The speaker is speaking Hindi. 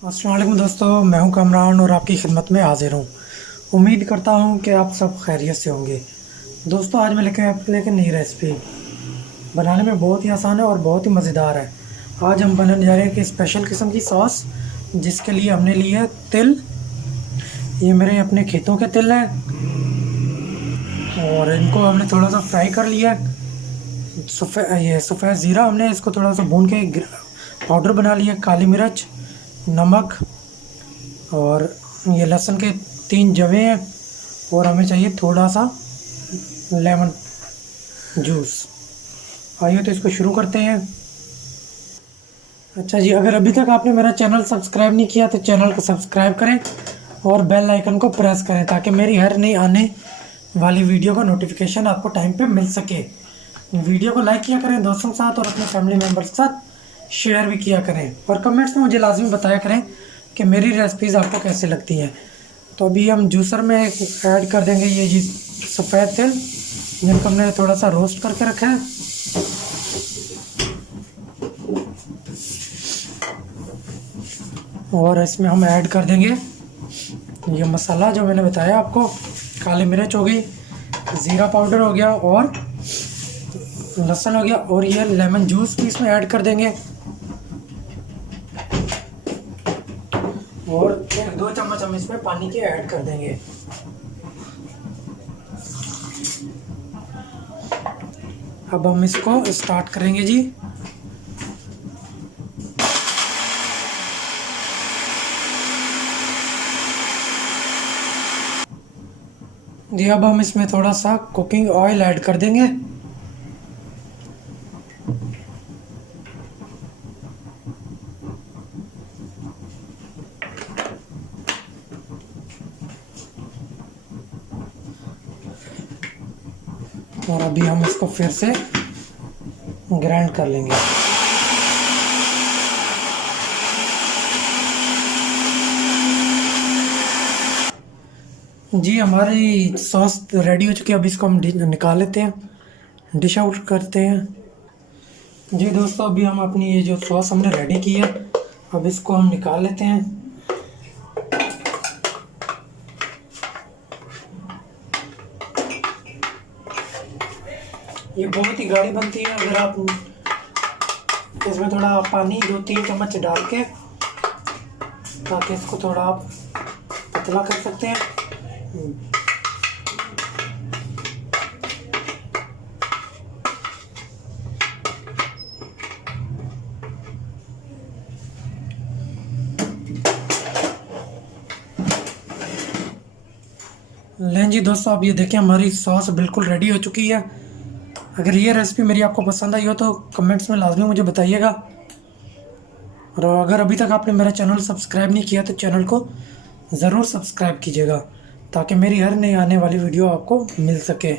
अस्सलाम वालेकुम दोस्तों, मैं हूं कमरान और आपकी खिदमत में हाजिर हूं। उम्मीद करता हूं कि आप सब खैरियत से होंगे। दोस्तों, आज मैं लेके नई रेसिपी बनाने में बहुत ही आसान है और बहुत ही मज़ेदार है। आज हम बनाने जा रहे हैं कि स्पेशल किस्म की सॉस, जिसके लिए हमने ली है तिल। ये मेरे अपने खेतों के तिल हैं और इनको हमने थोड़ा सा फ्राई कर लिया है। सफ़ेद ज़ीरा हमने इसको थोड़ा सा भून के पाउडर बना लिया। काली मिर्च, नमक और ये लहसुन के 3 जवे हैं और हमें चाहिए थोड़ा सा लेमन जूस। आइए तो इसको शुरू करते हैं। अच्छा जी, अगर अभी तक आपने मेरा चैनल सब्सक्राइब नहीं किया तो चैनल को सब्सक्राइब करें और बेल आइकन को प्रेस करें ताकि मेरी हर नई आने वाली वीडियो का नोटिफिकेशन आपको टाइम पे मिल सके। वीडियो को लाइक किया करें दोस्तों के साथ और अपने फैमिली मेम्बर्स के साथ शेयर भी किया करें और कमेंट्स में मुझे लाजमी बताया करें कि मेरी रेसिपीज़ आपको कैसे लगती हैं। तो अभी हम जूसर में ऐड कर देंगे ये जी सफ़ेद तिल, जिनको हमने थोड़ा सा रोस्ट करके रखा है। और इसमें हम ऐड कर देंगे ये मसाला जो मैंने बताया आपको। काली मिर्च हो गई, ज़ीरा पाउडर हो गया और लहसुन हो गया, और ये लेमन जूस भी इसमें ऐड कर देंगे और 1-2 चम्मच हम इसमें पानी के ऐड कर देंगे। अब हम इसको स्टार्ट करेंगे जी। अब हम इसमें थोड़ा सा कुकिंग ऑयल ऐड कर देंगे। और अभी हम इसको फिर से ग्राइंड कर लेंगे। जी, हमारी सॉस रेडी हो चुकी है। अब इसको हम निकाल लेते हैं, डिश आउट करते हैं। जी दोस्तों, अभी हम अपनी ये जो सॉस हमने रेडी की है, अब इसको हम निकाल लेते हैं। ये बहुत ही गाढ़ी बनती है। अगर आप इसमें थोड़ा पानी 2-3 चम्मच डाल के ताकि इसको थोड़ा आप पतला कर सकते हैं। लें जी दोस्तों, अब ये देखें हमारी सॉस बिल्कुल रेडी हो चुकी है। अगर ये रेसिपी मेरी आपको पसंद आई हो तो कमेंट्स में लाजमी मुझे बताइएगा। और अगर अभी तक आपने मेरा चैनल सब्सक्राइब नहीं किया तो चैनल को ज़रूर सब्सक्राइब कीजिएगा ताकि मेरी हर नई आने वाली वीडियो आपको मिल सके।